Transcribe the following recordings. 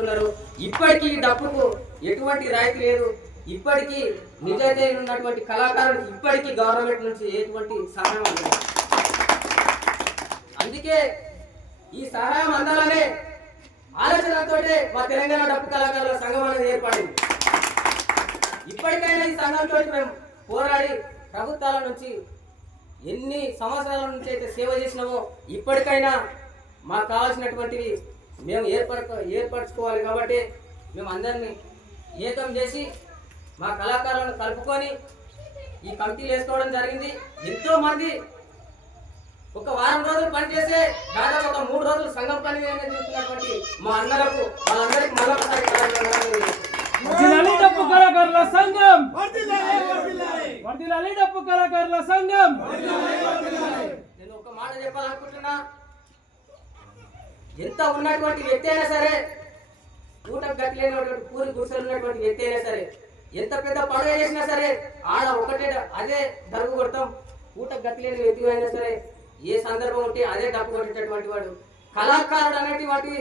చేసుకుంటున్నారు. ఇప్పటికీ ఈ డప్పుకు ఎటువంటి రాయితీ లేదు. ఇప్పటికీ నిజాయితీ ఉన్నటువంటి కళాకారులకు ఇప్పటికీ గవర్నమెంట్ నుంచి ఎటువంటి సహాయం అందదు. అందుకే ఈ సహాయం అందాలనే ఆలోచనతో మా తెలంగాణ డప్పు కళాకారుల సంఘం అనేది ఏర్పడింది. ఇప్పటికైనా ఈ సంఘంతో మేము పోరాడి ప్రభుత్వాల నుంచి ఎన్ని సంవత్సరాల నుంచి అయితే సేవ చేసినామో ఇప్పటికైనా మాకు కావాల్సినటువంటివి మేము ఏర్పరచుకోవాలి. కాబట్టి మేము అందరినీ ఏకం చేసి మా కళాకారులను కలుపుకొని ఈ కమిటీలు వేసుకోవడం జరిగింది. ఎంతోమంది ఒక వారం రోజులు పనిచేసే దాదాపు ఒక 3 రోజులు సంఘం పని చేస్తున్నటువంటి మా అన్నలకు వాళ్ళందరికీ మరొకసారి డప్పు కళాకారుల సంఘం వర్ధిల్లాలి, డప్పు కళాకారుల సంఘం. నేను ఒక మాట చెప్పాలనుకుంటున్నా. ఎంత ఉన్నటువంటి వ్యక్తి అయినా సరే, ఊటకు గతి లేనటువంటి పూరి గుడిసెలు ఉన్నటువంటి వ్యక్తి అయినా సరే, ఎంత పెద్ద పండుగ చేసినా సరే ఆడ ఒకటే అదే డప్పు కొడతాం. ఊటకు గతి లేని వ్యక్తి అయినా సరే ఏ సందర్భం ఉంటే అదే డప్పు కొట్టేటటువంటి వాడు కళాకారుడు అనేటువంటి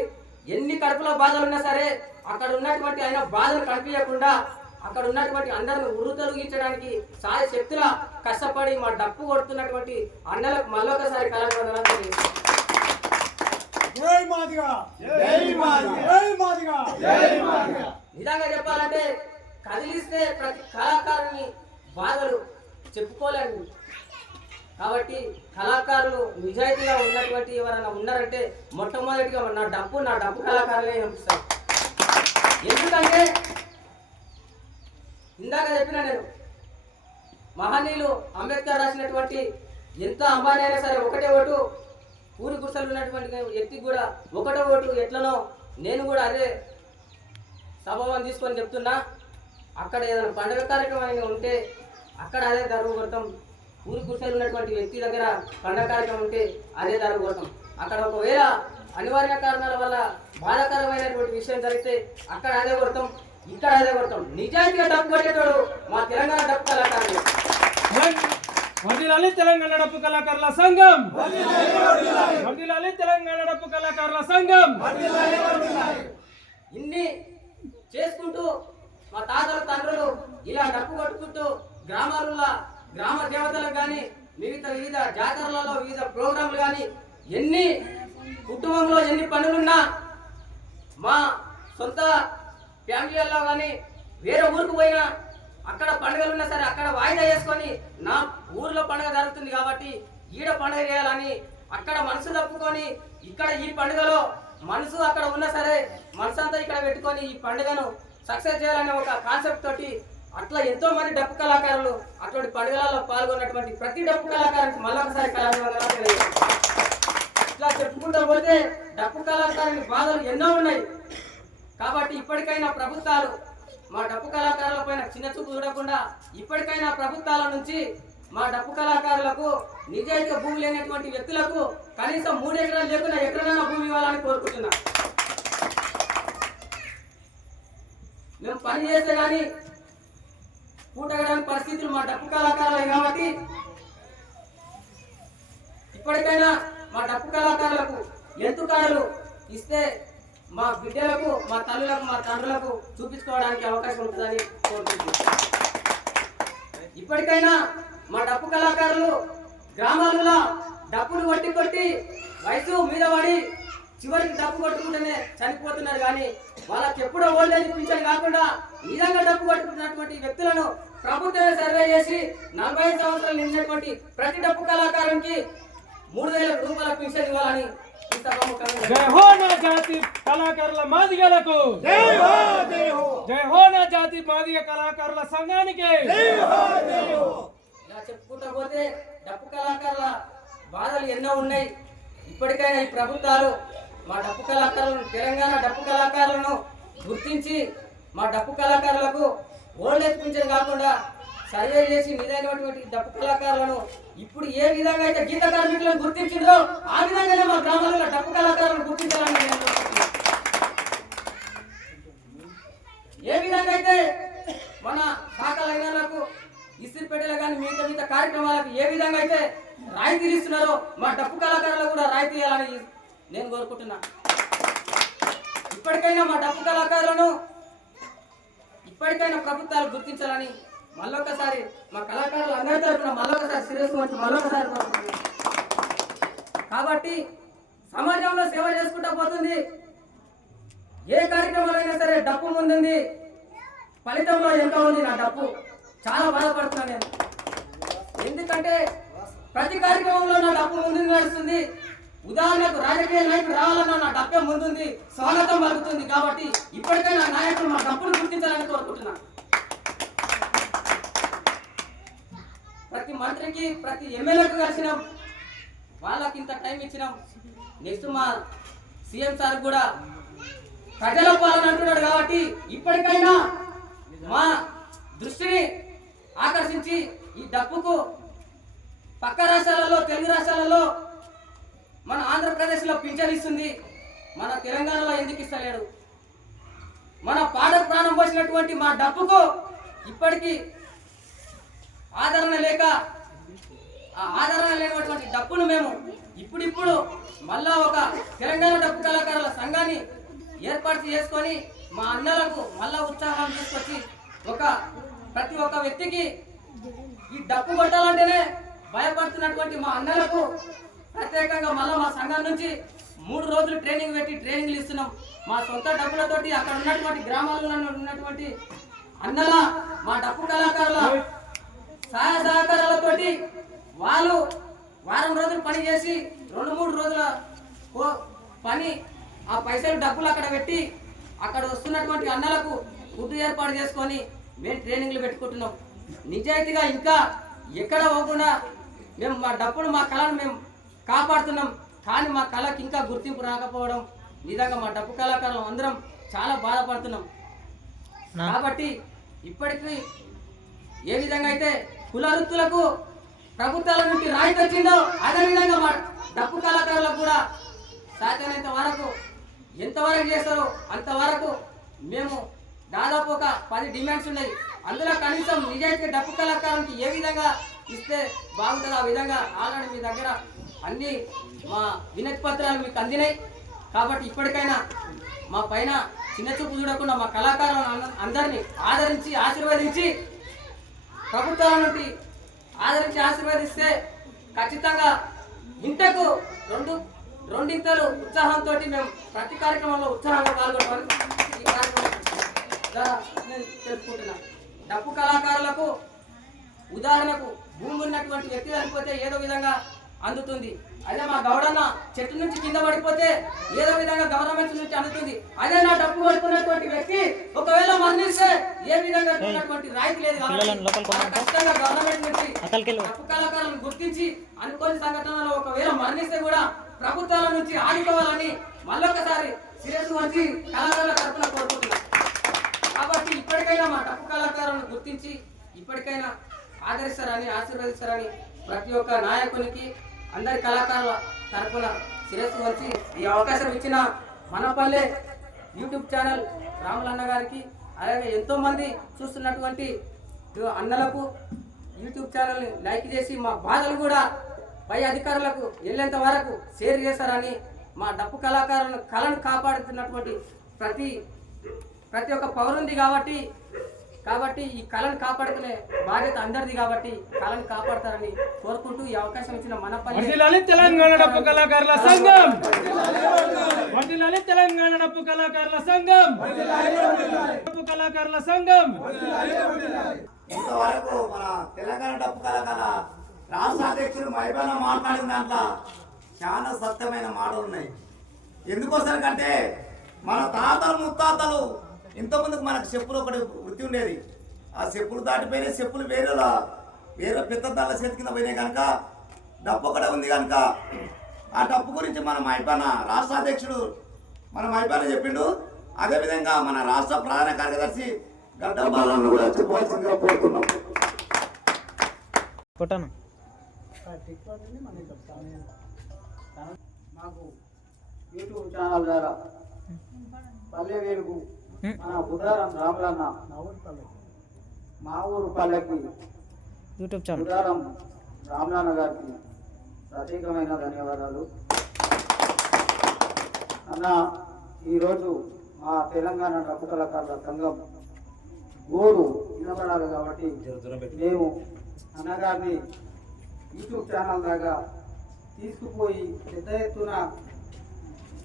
ఎన్ని కడుపులో బాధలు ఉన్నా సరే అక్కడ ఉన్నటువంటి ఆయన బాధలు కనిపించకుండా అక్కడ ఉన్నటువంటి అందరిని ఉరుతొలగించడానికి సాయ శక్తుల కష్టపడి మా డప్పు కొడుతున్నటువంటి అన్నలకు మళ్ళొకసారి కళాకారులు నిజంగా చెప్పాలంటే కదిలిస్తే ప్రతి కళాకారుని బాధలు చెప్పుకోలేము. కాబట్టి కళాకారులు నిజాయితీగా ఉన్నటువంటి ఎవరైనా ఉన్నారంటే మొట్టమొదటిగా నా డప్పు కళాకారులే అనిపిస్తారు. ఎందుకంటే ఇందాక చెప్పినా నేను మహనీయులు అంబేద్కర్ రాసినటువంటి ఎంత అంబానీ అయినా సరే ఒకటే ఓటు, ఊరి గుడిసెలు ఉన్నటువంటి వ్యక్తికి కూడా ఒకటే ఓటు ఎట్లనో నేను కూడా అదే స్వభావం తీసుకొని చెప్తున్నా. అక్కడ ఏదైనా పండుగ కార్యక్రమం ఉంటే అక్కడ అదే ధర్మ కొడతాం. ఊరి గుడిసెలు ఉన్నటువంటి వ్యక్తి దగ్గర పండుగ కార్యక్రమం ఉంటే అదే ధర్మ కొడతాం. అక్కడ ఒకవేళ అనివార్య కారణాల వల్ల బాధాకరమైనటువంటి విషయం జరిగితే అక్కడ అదే కొడతాం, ఇక్కడ అదే కొడతాం. నిజాయితీగా డప్పు కొట్టేటోడు మా తెలంగాణ డప్పు కళాకారులు. వర్ధిల్లాలి తెలంగాణ డప్పు కళాకారుల సంఘం, వర్ధిల్లాలి తెలంగాణ డప్పు కళాకారుల సంఘం. ఇన్ని చేసుకుంటూ మా తాతలు తండ్రులు ఇలా డప్పు కొట్టుకుంటూ గ్రామాలలో గ్రామ దేవతలకు కానీ వివిధ జాతరలలో వివిధ ప్రోగ్రాంలు కానీ ఎన్ని కుటుంబంలో ఎన్ని పనులున్నా మా సొంత ఫ్యామిలీలలో కానీ వేరే ఊరికి పోయినా అక్కడ పండుగలు ఉన్నా సరే అక్కడ వాయిదా చేసుకొని నా ఊర్లో పండుగ జరుగుతుంది కాబట్టి ఈడ పండుగ చేయాలని అక్కడ మనసు తప్పుకొని ఇక్కడ ఈ పండుగలో మనసు అక్కడ ఉన్నా సరే మనసు అంతా ఇక్కడ పెట్టుకొని ఈ పండుగను సక్సెస్ చేయాలనే ఒక కాన్సెప్ట్ తోటి అట్లా ఎంతో మంది డప్పు కళాకారులు అటువంటి పండుగలలో పాల్గొన్నటువంటి ప్రతి డప్పు కళాకారునికి మళ్ళొకసారి కళాకారులు ఇట్లా చెప్పుకుంటూ పోతే డప్పు కళాకారుని బాధలు ఎన్నో ఉన్నాయి. కాబట్టి ఇప్పటికైనా ప్రభుత్వాలు మా డప్పు కళాకారుల పైన చిన్న చూపు చూడకుండా ఇప్పటికైనా ప్రభుత్వాల నుంచి మా డప్పు కళాకారులకు నిజాయితీగా భూమి లేనటువంటి వ్యక్తులకు కనీసం 3 ఎకరాలు లేకుండా ఎకరైనా భూమి ఇవ్వాలని కోరుకుంటున్నా. మేము పని చేస్తే కానీ పూటగడానికి పరిస్థితులు మా డప్పు కళాకారులే కాబట్టి ఇప్పటికైనా మా డప్పు కళాకారులకు ఎంతుకాడలు ఇస్తే మా బిడ్డలకు మా తల్లులకు మా తండ్రులకు చూపించుకోవడానికి అవకాశం ఉంటుందని కోరుకుంటున్నాం. ఇప్పటికైనా మా డప్పు కళాకారులు గ్రామాలలో డప్పులు కొట్టి వయసు మీద పడి చివరికి డప్పు కొట్టుకుంటేనే చనిపోతున్నారు. కానీ వాళ్ళకి ఎప్పుడో ఓల్డేజ్ పింఛన్ కాకుండా నిజంగా డప్పు కొట్టుకుంటున్నటువంటి వ్యక్తులను ప్రభుత్వమే సర్వే చేసి 45 సంవత్సరాలు నిండినటువంటి ప్రతి డప్పు కళాకారునికి 3000 రూపాయల పింఛన్ ఇవ్వాలని జై హో నా జాతి కళాకారుల మాదిగలకు, జై హో నా జాతి మాదిగ కళాకారుల సంఘానికి. ఇలా చెప్పుకుంటూ పోతే డప్పు కళాకారుల బాధలు ఎన్నో ఉన్నాయి. ఇప్పటికైనా ఈ ప్రభుత్వాలు మా డప్పు కళాకారులను తెలంగాణ డప్పు కళాకారులను గుర్తించి మా డప్పు కళాకారులకు ఓల్డేజ్ పింఛన్ కాకుండా సర్వే చేసి నిజమైనటువంటి డప్పు కళాకారులను ఇప్పుడు ఏ విధంగా అయితే గీత కార్మికులను గుర్తించిందో ఆ విధంగానే మా గ్రామాలలో డప్పు కళాకారులను గుర్తించాలని నేను ఏ విధంగా అయితే మన శాఖ లైనాలకు ఇస్త్రీపేటలు కానీ మిగతా కార్యక్రమాలకు ఏ విధంగా అయితే రాయితీలు ఇస్తున్నారో మా డప్పు కళాకారులకు కూడా రాయితీ ఇవ్వాలని నేను కోరుకుంటున్నా. ఇప్పటికైనా మా డప్పు కళాకారులను ఇప్పటికైనా ప్రభుత్వాలు గుర్తించాలని మళ్ళొకసారి మా కళాకారులు అందరి తరఫున మళ్ళొకసారి సీరియస్ వచ్చి మళ్ళొకసారి కోరుకుంటున్నాను. కాబట్టి సమాజంలో సేవ చేసుకుంటా పోతుంది. ఏ కార్యక్రమాలు అయినా సరే డప్పు ముందుంది, ఫలితంలో ఎంత ఉంది నా డప్పు. చాలా బాధపడుతున్నాను నేను. ఎందుకంటే ప్రతి కార్యక్రమంలో నా డప్పు ముందు నడుస్తుంది. ఉదాహరణకు రాజకీయ నాయకుడు రావాలన్నా నా డప్పే ముందుంది, స్వాగతం పలుకుతుంది. కాబట్టి ఇప్పటికైనా నాయకులు మా డప్పును గుర్తించాలని కోరుకుంటున్నాను. ప్రతి మంత్రికి ప్రతి ఎమ్మెల్యేకు కలిసినాం, వాళ్ళకి ఇంత టైం ఇచ్చినాం. నెక్స్ట్ మా సీఎం సార్ కూడా ప్రజల పాలన అంటున్నాడు. కాబట్టి ఇప్పటికైనా మా దృష్టిని ఆకర్షించి ఈ డప్పుకు పక్క రాష్ట్రాలలో, తెలుగు రాష్ట్రాలలో, మన ఆంధ్రప్రదేశ్లో పింఛన్ ఇస్తుంది, మన తెలంగాణలో ఎందుకు ఇస్తలేడు? మన పాట ప్రాణం పోసినటువంటి మా డప్పుకు ఇప్పటికీ ఆదరణ లేక, ఆ ఆదరణ లేనటువంటి డప్పును మేము ఇప్పుడిప్పుడు మళ్ళా ఒక తెలంగాణ డప్పు కళాకారుల సంఘాన్ని ఏర్పాటు చేసుకొని మా అన్నలకు మళ్ళా ఉత్సాహం తీసుకొచ్చి ప్రతి ఒక్క వ్యక్తికి ఈ డప్పు కొట్టాలంటేనే భయపడుతున్నటువంటి మా అన్నలకు ప్రత్యేకంగా మళ్ళా మా సంఘం నుంచి 3 రోజులు ట్రైనింగ్ పెట్టి ట్రైనింగ్లు ఇస్తున్నాం. మా సొంత డప్పులతోటి అక్కడ ఉన్నటువంటి గ్రామాలలో ఉన్నటువంటి అన్నల మా డప్పు కళాకారుల సహాయ సహకారాలతోటి వాళ్ళు వారం రోజులు పని చేసి 2-3 రోజుల పని ఆ పైసలు డబ్బులు అక్కడ పెట్టి అక్కడ వస్తున్నటువంటి అన్నలకు ఫుడ్ ఏర్పాటు చేసుకొని మేము ట్రైనింగ్లు పెట్టుకుంటున్నాం. నిజాయితీగా ఇంకా ఎక్కడ పోకుండా మేము మా డప్పును, మా కళను మేము కాపాడుతున్నాం. కానీ మా కళకి ఇంకా గుర్తింపు రాకపోవడం నిజంగా మా డప్పు కళాకారులు అందరం చాలా బాధపడుతున్నాం. కాబట్టి ఇప్పటికీ ఏ విధంగా అయితే కుల వృత్తులకు ప్రభుత్వాల నుండి రాయితీ వచ్చిందో అదేవిధంగా మా డప్పు కళాకారులకు కూడా సాధ్యమైనంత వరకు ఎంతవరకు చేస్తారో అంతవరకు మేము దాదాపు ఒక 10 డిమాండ్స్ ఉన్నాయి. అందులో కనీసం నిజాయితీ డప్పు కళాకారునికి ఏ విధంగా ఇస్తే బాగుంటుందో ఆ విధంగా ఆల్రెడీ మీ దగ్గర అన్ని మా వినతి పత్రాలు మీకు అందినాయి. కాబట్టి ఇప్పటికైనా మా పైన చిన్న చూపు చూడకుండా మా కళాకారులను అందరినీ ఆదరించి ఆశీర్వదించి ప్రభుత్వాల నుండి ఆదరించి ఆశీర్వదిస్తే ఖచ్చితంగా ఇంతకు రెండింతలు ఉత్సాహంతో మేము ప్రతి కార్యక్రమంలో ఉత్సాహంగా పాల్గొంటామని ఈ కార్యక్రమం ద్వారా నేను తెలుసుకుంటున్నాను. డప్పు కళాకారులకు ఉదాహరణకు భూమి ఉన్నటువంటి వ్యక్తి చనిపోతే ఏదో విధంగా అందుతుంది. అదే మా గౌడన్న చెట్టు నుంచి కింద పడిపోతే ఏదో విధంగా గవర్నమెంట్ నుంచి అందుతుంది. అదే నా డప్పు పడుతున్నటువంటి వ్యక్తి ఒకవేళ మరణిస్తే ఏ విధంగా రాయితీ లేదు. ఖచ్చితంగా గవర్నమెంట్ నుంచి డప్పు కళాకారులను గుర్తించి అనుకోని సంఘటనలో ఒకవేళ మరణిస్తే కూడా ప్రభుత్వాల నుంచి ఆదుకోవాలని మళ్ళొకసారి సీరియస్ వచ్చి కళాకారుల తరఫున కోరుకుంటున్నాం. కాబట్టి ఇప్పటికైనా మా డప్పు కళాకారులను గుర్తించి ఇప్పటికైనా ఆదరిస్తారని, ఆశీర్వదిస్తారని ప్రతి ఒక్క నాయకునికి అందరి కళాకారుల తరఫున శిరస్సు వచ్చి ఈ అవకాశం ఇచ్చిన మనపల్లె యూట్యూబ్ ఛానల్ రాములన్న గారికి, అలాగే ఎంతోమంది చూస్తున్నటువంటి అన్నలకు యూట్యూబ్ ఛానల్ని లైక్ చేసి మా బాధలు కూడా పై అధికారులకు వెళ్ళేంత వరకు షేర్ చేస్తారని, మా డప్పు కళను కాపాడుతున్నటువంటి ప్రతి ఒక్క పౌరుంది కాబట్టి ఈ కళను కాపాడుకునే బాధ్యత అందరిది. కాబట్టి కళను కాపాడతారని కోరుకుంటూ ఈ అవకాశం ఇచ్చిన మనపల్లి తెలంగాణ డప్పు కళాకారుల సంఘం, తెలంగాణ డప్పు కళాకారుల సంఘం, డప్పు కళాకారుల సంఘం. ఇంతవరకు మన తెలంగాణ డప్పు కళాకారుల రాష్ట్ర అధ్యక్షుడు మైబాన మాట్లాడిన దాంట్లో చాలా సత్యమైన మాటలు ఉన్నాయి. ఎందుకోసరికంటే మన తాతలు ముత్తాతలు ఇంతమందికి మనకు చెప్పులు ఒకటి వృత్తి ఉండేది. ఆ చెప్పులు దాటిపోయినాయి. చెప్పులు వేరే పెద్ద దళ్ళ చేతి కింద పోయినాయి కనుక డప్పు ఒకటే ఉంది కనుక ఆ డప్పు గురించి మన మైపాన రాష్ట్ర అధ్యక్షుడు మన మైపాన చెప్పిండు. అదేవిధంగా మన రాష్ట్ర ప్రధాన కార్యదర్శి గడ్డ బాలను కూడా చెప్పవలసిందిగా కోరుతున్నాం. మాకు యూట్యూబ్ ఛానల్ ద్వారా పల్లె వేడుకు మన బుధారం రాములన్న మా ఊరు పల్లెకి యూట్యూబ్ ఛానల్ బుధారం రాములన్న గారికి ప్రత్యేకమైన ధన్యవాదాలు. అన్న ఈరోజు మా తెలంగాణ డప్పు కళాకారుల సంఘం గోడు వినబడాలి కాబట్టి మేము అన్నగారిని యూట్యూబ్ ఛానల్ దాకా తీసుకుపోయి పెద్ద ఎత్తున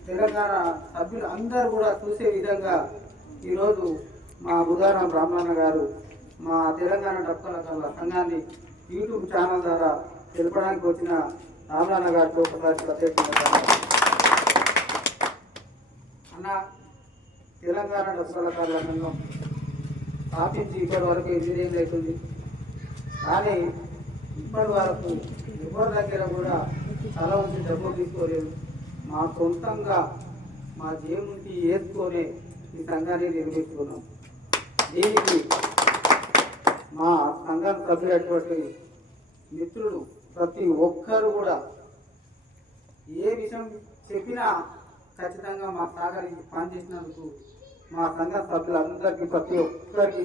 తెలంగాణ సభ్యులు అందరూ కూడా చూసే విధంగా ఈరోజు మా బుధారాం రామన్న గారు మా తెలంగాణ డప్పు కళాకారుల సంఘాన్ని యూట్యూబ్ ఛానల్ ద్వారా తెలపడానికి వచ్చిన రామన్న గారికి ఒకసారి ప్రత్యేకంగా అన్న తెలంగాణ డప్పు కళాకారుల సంఘం స్థాపించి ఇప్పటి వరకు 8 ఏళ్ళు అవుతుంది. కానీ ఇప్పటి వరకు ఎవరి దగ్గర కూడా తల ఉంచి డబ్బులు తీసుకోలేదు. మా సొంతంగా మా జేబు నుంచి వేసుకొని ఈ సంఘాన్ని నిర్మిస్తున్నాం. దీనికి మా సంఘం సభ్యులైనటువంటి మిత్రులు ప్రతి ఒక్కరు కూడా ఏ విషయం చెప్పినా ఖచ్చితంగా మా సహకరించి పనిచేసినందుకు మా సంఘ సభ్యులందరికీ ప్రతి ఒక్కరికి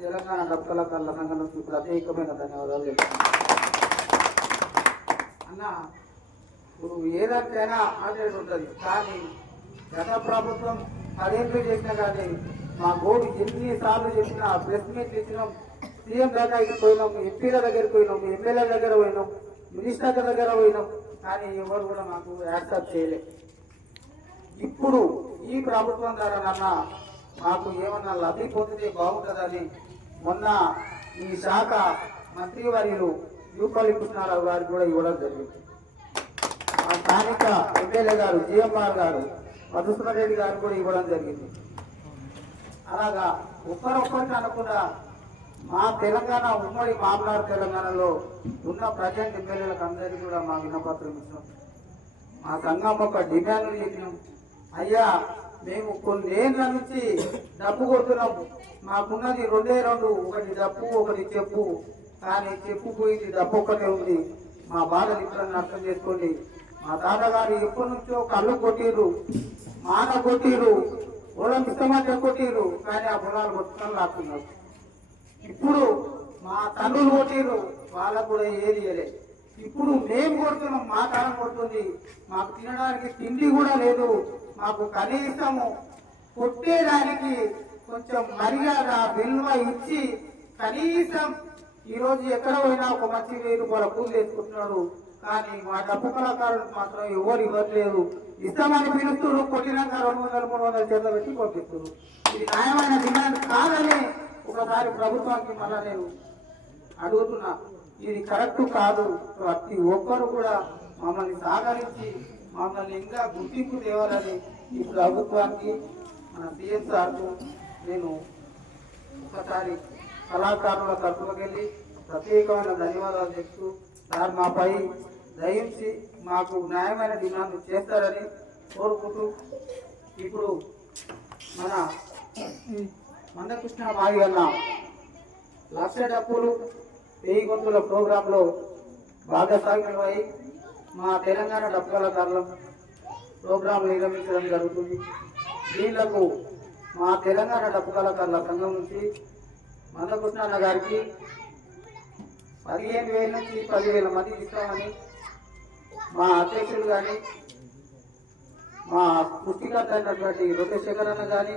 తెలంగాణ డప్పు కళాకారుల సంఘం నుంచి ప్రత్యేకమైన ధన్యవాదాలు చెప్తున్నాను. అన్న ఇప్పుడు ఏదానికైనా ఆర్డర్ ఉంటుంది, కానీ గత ప్రభుత్వం 10 ఏళ్ళు చేసినా కానీ మా గోడు ఎన్నిసార్లు చెప్పినా ప్రెస్ మీట్లు ఇచ్చినాం, సీఎం దగ్గరికి పోయినాం, ఎంపీల దగ్గరికి పోయినాం, ఎమ్మెల్యేల దగ్గర పోయినాం, మినిస్టర్ల దగ్గర పోయినాం, కానీ ఎవరు కూడా మాకు యాక్సెప్ట్ చేయలేదు. ఇప్పుడు ఈ ప్రభుత్వం ద్వారా నాన్న మాకు ఏమన్నా లబ్ధి పొందితే బాగుంటుందని మొన్న ఈ శాఖ మంత్రివర్యులు యూపల్లి కృష్ణారావు గారికి కూడా ఇవ్వడం జరిగింది. మా స్థానిక ఎమ్మెల్యే గారు జిఎంఆర్ గారు మధుసూదన్ రెడ్డి గారు కూడా ఇవ్వడం జరిగింది. అలాగా ఒక్కరొక్కరికి అనకుండా మా తెలంగాణ ఉమ్మడి మామనాడు తెలంగాణలో ఉన్న ప్రజెంట్ ఎమ్మెల్యేలకు అందరికీ కూడా మా విన్నపత్రం ఇచ్చినాం. మా సంఘం ఒక డిమాండ్లు చెప్పినాం. అయ్యా మేము కొన్నేళ్ళ నుంచి డబ్బు కొడుతున్నాము, మాకున్నది 2 ఒకటి డబ్బు ఒకటి చెప్పు, కానీ చెప్పు పోయింది డబ్బు ఒక్కటే ఉంది. మా బాధలు ఇప్పుడన్నా అర్థం చేసుకోండి. మా తాతగారు ఎప్పటి నుంచో కళ్ళు కొట్టిర్రు, మాన కొట్టిర్రు, పొలం ఇష్టమంటే కొట్టిర్రు, కానీ ఆ పొలాలు మొత్తం లాక్కున్నారు. ఇప్పుడు మా తండ్రులు కొట్టిర్రు, వాళ్ళకు కూడా ఏది ఇయ్యలేదు. ఇప్పుడు మేము కొడుతున్నాం, మా కాలం కొడుతుంది, మాకు తినడానికి తిండి కూడా లేదు. మాకు కనీసము కొట్టేదానికి కొంచెం మర్యాద విలువ ఇచ్చి కనీసం ఈరోజు ఎక్కడ పోయినా ఒక మంచి 1000 రూపాయల కూలి వేసుకుంటున్నాడు, కానీ మా డప్పు కళాకారులకు మాత్రం ఎవరు ఇవ్వట్లేదు. ఇస్తామని పిలుస్తున్నారు, కొట్టినాక 200-300 చేతులు పెట్టి పంపిస్తున్నారు. ఇది న్యాయమైన డిమాండ్ కాదని ఒకసారి ప్రభుత్వానికి మళ్ళా నేను అడుగుతున్నా. ఇది కరెక్ట్ కాదు. ప్రతి ఒక్కరు కూడా మమ్మల్ని సహకరించి మమ్మల్ని ఇంకా గుర్తింపు తేవాలని ఈ ప్రభుత్వానికి మన సీఎం సార్కు నేను ఒకసారి కళాకారుల తరఫునకి వెళ్ళి ప్రత్యేకమైన ధన్యవాదాలు చెప్తూ సార్ మాపై దయించి మాకు న్యాయమైన డిమాండ్ చేస్తారని కోరుకుంటూ ఇప్పుడు మన మందకృష్ణ మాదిగన్న 1,00,000 డప్పులు 1000 గొంతుల ప్రోగ్రాంలో భాగస్వామ్యమై మా తెలంగాణ డప్పు కళాకారుల ప్రోగ్రాం నిర్వహించడం జరుగుతుంది. దీనిలకు మా తెలంగాణ డప్పు కళాకారుల సంఘం నుంచి మందకృష్ణ గారికి 15,000 నుంచి 10,000 మంది ఇస్తామని మా అధ్యక్షులు కానీ మా పుష్టికర్త అయినటువంటి రొట్టెశేఖర్ అన్న కానీ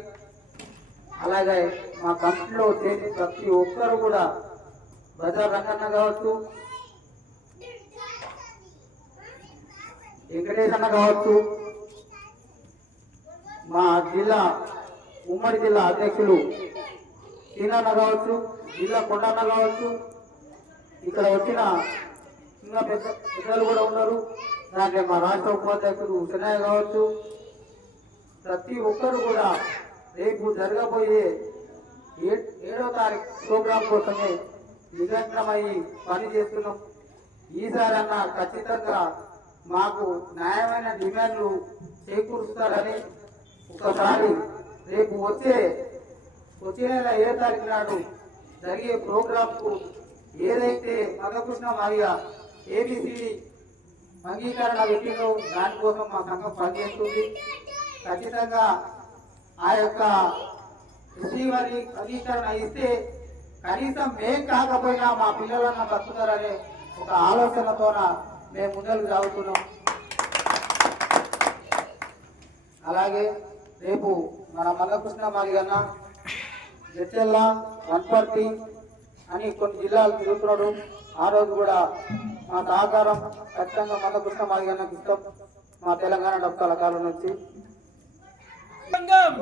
అలాగే మా కంపెనీలో చేసి ప్రతి ఒక్కరు కూడా బజార్ రంగన్న కావచ్చు, వెంకటేష్ అన్న కావచ్చు, మా జిల్లా ఉమ్మడి జిల్లా అధ్యక్షులు సీనన్న కావచ్చు, జిల్లా కొండన్న కావచ్చు, ఇక్కడ వచ్చిన ఇంకా పెద్దలు కూడా ఉన్నారు. దాంట్లో మా రాష్ట్ర ఉపాధ్యక్షుడు చెన్నయ్య కావచ్చు. ప్రతి ఒక్కరు కూడా రేపు జరగబోయే 7వ తారీఖు ప్రోగ్రాం కోసమే నిరంతరమై పని చేస్తున్నాం. ఈసారి అన్న ఖచ్చితంగా మాకు న్యాయమైన డిమాండ్లు చేకూరుస్తారని ఒకసారి రేపు వచ్చే నెల 7వ తారీఖు నాడు జరిగే ప్రోగ్రాంకు ఏదైతే మందకృష్ణ మాదిగ ABCD అంగీకరణ పెట్టిందో దానికోసం మా సంఘం పనిచేస్తుంది. ఖచ్చితంగా ఆ యొక్క రిసీవర్ అంగీకరణ ఇస్తే కనీసం మేం కాకపోయినా మా పిల్లలన్న బతుకుతారనే ఒక ఆలోచనతోన మేము ముందరకు సాగుతున్నాం. అలాగే రేపు మన మల్లకృష్ణ మాదిగన్న జడ్చెల్ల వన్పర్తి అని కొన్ని జిల్లాలు తిరుగుతున్నాడు. ఆ రోజు కూడా మా సహకారం ఖచ్చితంగా మల్లకృష్ణ మాదిగన్నకి ఇస్తాం మా తెలంగాణ డప్పు కళాకారుల నుంచి. సంఘం